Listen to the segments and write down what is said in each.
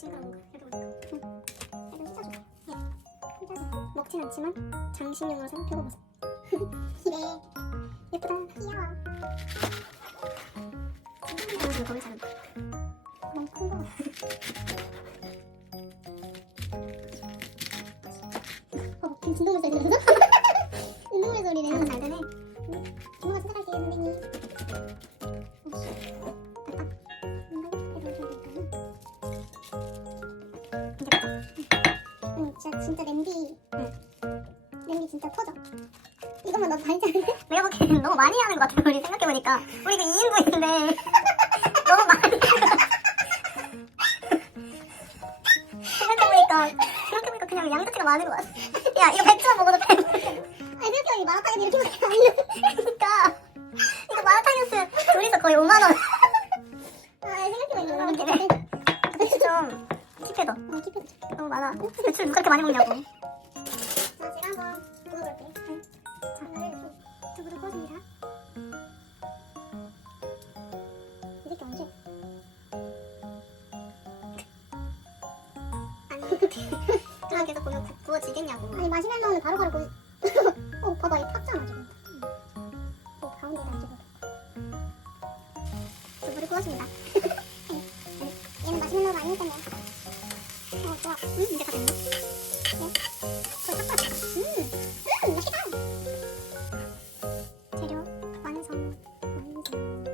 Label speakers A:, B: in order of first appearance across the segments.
A: 친구라는 음. 네. 먹진 않지만 장식용으로 산 표고버섯 이래 예쁘다. 귀여워. 진짜 너무 작은 너무 큰거 어, 진동물 소리 들려서? 진동물 소리네요. 잘 되네. 조만간 찾아갈게요, 선생님. 진짜 진짜 냄비. 응. 냄비 진짜 터져. 이것만 달지 않은데? 내가 보기엔 너무 많이 하는 것 같아. 우리 생각해보니까 우리 그 2인분인데 너무 많이. 생각해보니까 생각해보니까 그냥 양배추가 많은 것 같아. 야 이거 배추만 먹어도 배부르. 아니 생각해보니 마라탕에서 이렇게 많이 안 돼. 그러니까 이거 마라탕이었으면 둘이서 거의 5만 원. 아 생각해보니까 너무 웃기네. 배추 좀 킵해둬. 어 킵해둬. 너무 많아. 배추를 누가 이렇게 많이 먹냐고. 자, 제가 한번 구워볼게요. 자, 오늘 좀 두부도 구워줍니다. 이 새끼 언제? 아니, 그냥 계속 보면 구, 구워지겠냐고. 아니, 마시멜로는 바로바로 구워. 어, 봐봐, 이 탔잖아, 지금. 어, 가운데다 이제 두부를 구워줍니다. 얘는 마시멜로가 아니니까요. 어, 좋아. 음, 이제 다 됐네. 네. 저 삭발. 음, 음, 맛있다. 재료 완성. 완성.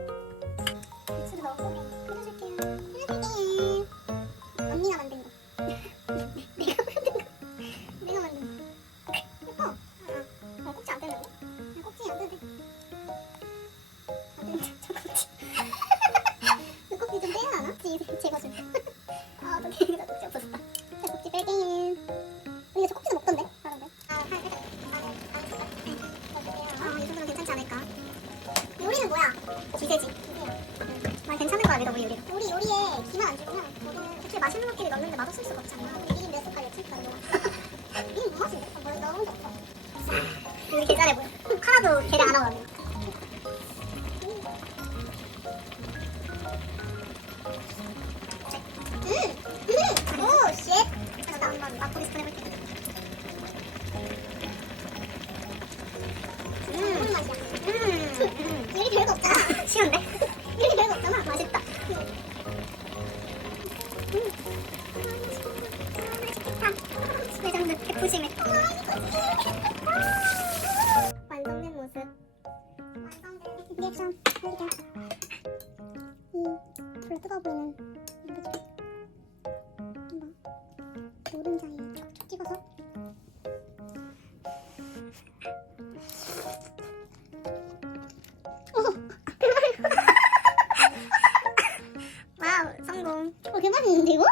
A: 배추도 넣고 끓여줄게요. 끓여줄게요. 언니가 만든 거. 내가 만든 거. 내가 만든 거. 예뻐. 아, 어, 꼭지 안 떼는데? 아, 꼭지 안 떼는데. 안 떼는데, 저 꼭지. 그 꼭지 좀 떼야 하나? 믿어, 우리 요리. 우리 요리에 기만 안 주구나. 우리는 애초에 맛있는 것끼리 넣는데 맛없을 수가 없잖아. 우리 미림 몇 숟갈 그거. 미림 뭐 맛인데? 뭐 너무 좋다. 우리 개 잘해 보여. 하나도 계량 안 음! 뜨거워 보이는 양배추를 한번 노른자에 촉촉 찍어서. 어! 와우 성공. 어 대박인데 이거?